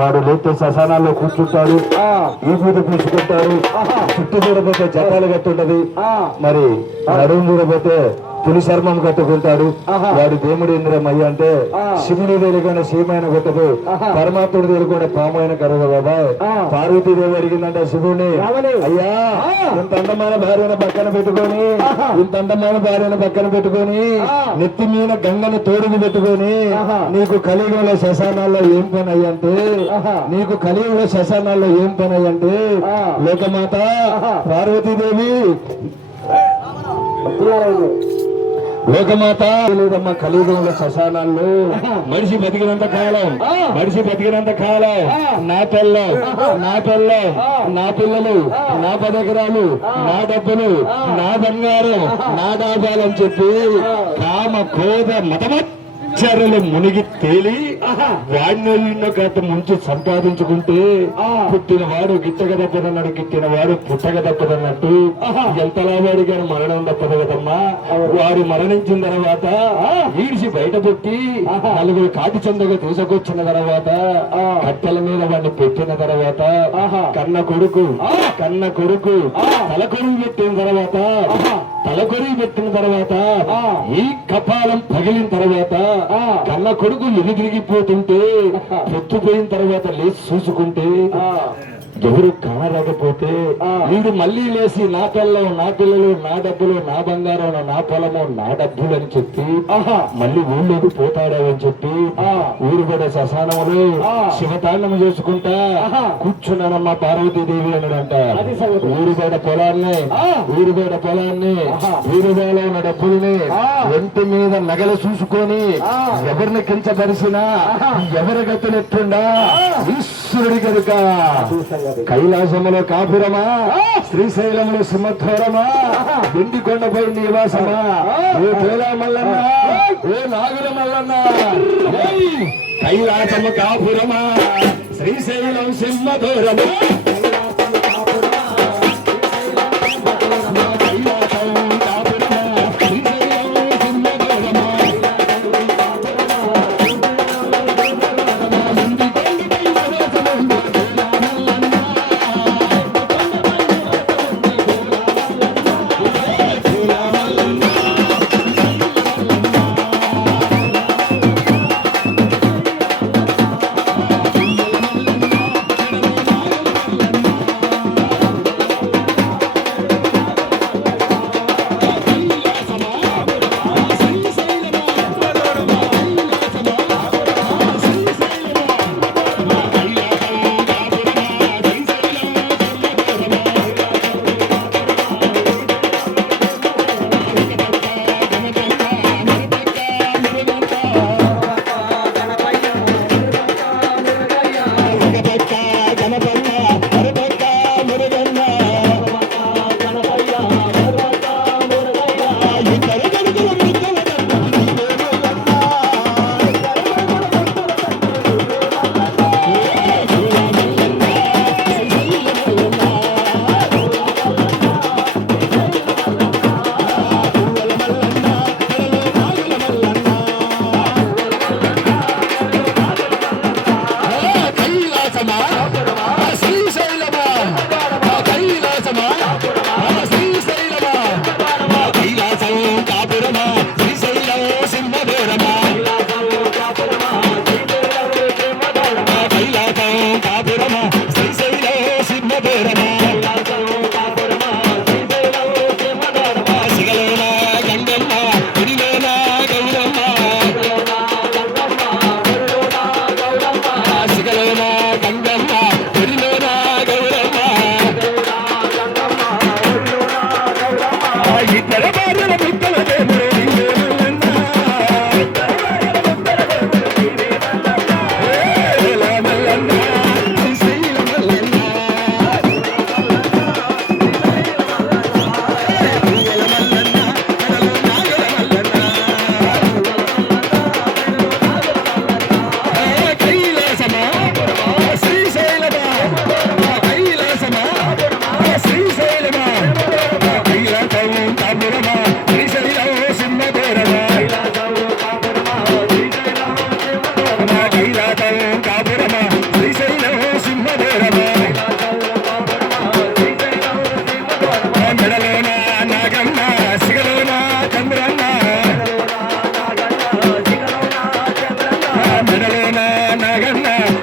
వాడు లేతే శ్మశానాల్లో కూర్చుంటాడు, ఈ మీద పూసుకుంటాడు, చుట్టూ చూడబోతే జపాలు కట్టుంటది, మరి నడుము చూడబోతే పులి చర్మం కట్టుకుంటాడు. వాడు దేవుడు ఇంద్రమయ్య అంటే శివుడు వెలుగున సీమైన కొట్టదు, పరమాత్ముడు వెలుగున పామైన కరదు కదా. పార్వతీదేవి అడిగిందంట శివుడిని, అయ్యా ఇంత అందమైన భార్యను పక్కన పెట్టుకొని, ఇంత అందమైన భార్యను పక్కన పెట్టుకొని, నెత్తి మీద గంగను తోడుని పెట్టుకొని, నీకు కలియుగంలో శ్మశానాల్లో ఏం పని అయ్యంటే, నీకు కలియుగంలో శ్మశానాల్లో ఏం పని అయ్యంటే, లోకమాత పార్వతీదేవి లోకమాత లేదమ్మా, కలియుగంలో శ్మశానాల్లో మనిషి బతికినంత కాలం, మనిషి బతికినంత కాలం నా పిల్లం, నా పిల్లం, నా పిల్లలు, నా 10 ఎకరాలు, నా డబ్బులు, నా బంగారం, నా డాబాలని చెప్పి కామ క్రోధ మతమచ్చరులు మునిగి తేలి వాడినో గత ముంచి సంపాదించుకుంటే పుట్టినవాడు గిట్టక తప్పదన్నాడు, గిట్టినవాడు పుట్టక తప్పదన్నట్టు ఎంతలా వాడి కానీ మరణం తప్పదు కదమ్మా. వాడు మరణించిన తర్వాత ఈడిసి బయటపెట్టి నలుగురు కాటి చెందగా తీసుకొచ్చిన తర్వాత కట్టెల మీద వాడిని పెట్టిన తర్వాత కన్న కొడుకు తలకొరువు పెట్టిన తర్వాత పెట్టిన తర్వాత ఈ కపాలం పగిలిన తర్వాత కన్న కొడుకు ఎదిగిపోతుంటే పొత్తుపోయిన తర్వాత లేచి చూసుకుంటే ఎవరు కానరాకపోతే వీడు మళ్ళీ లేచి నా పిల్లలు, నా పిల్లలు, నా డబ్బులు, నా బంగారం, నా పొలము, నా డబ్బులు అని చెప్పి మళ్ళీ ఊళ్ళోకి పోతాడు అని చెప్పి ఊరు కూడా శ్మశానంలో శివతాండం చేసుకుంటా కూర్చున్నానమ్మా పార్వతీదేవి అన్నాడంట. ఊరుగోడ పొలాన్ని ఊరుగోలో ఉన్న డబ్బుల్ని ఒంటి మీద నగలు చూసుకొని ఎవరిని కించపరిచినా ఎవరి గతులెట్టుండా ఈశ్వరుడి కనుక కైలాసములో కాపురమా, శ్రీశైలములో సింహధ్వరమా, దిండికొండపై నివాసమా, ఓ పేలా మల్లన్న, ఓ నాగుల మల్లన్న, కైలాసము కాపురమా, శ్రీశైలం సింహధ్వరమా. కన్నా